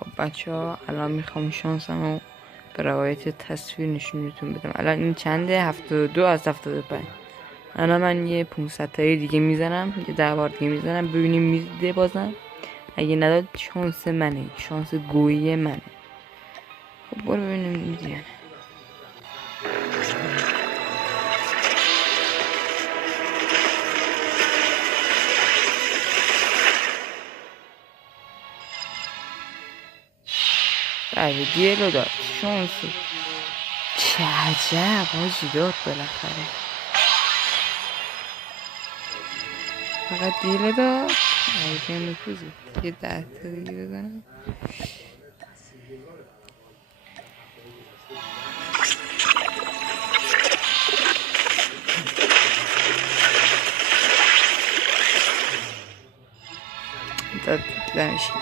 خب بچه ها الان میخوام شانسمو به روایت تصویر نشونتون بدم. الان این چنده؟ 72 از 75. الان من یه 500 تایی دیگه میزنم، یه 10 بار دیگه میزنم ببینیم میده بازم. اگه نداد شانس منه، شانس گویی منه. خب برو ببینیم میده یا نه. بله دیلو داد، شانس. چه عجب حاجی، داد بالاخره. فقط دیلو داد. حریف نفوذی. یه 10 تا دیگه بزنم. داد دمشی.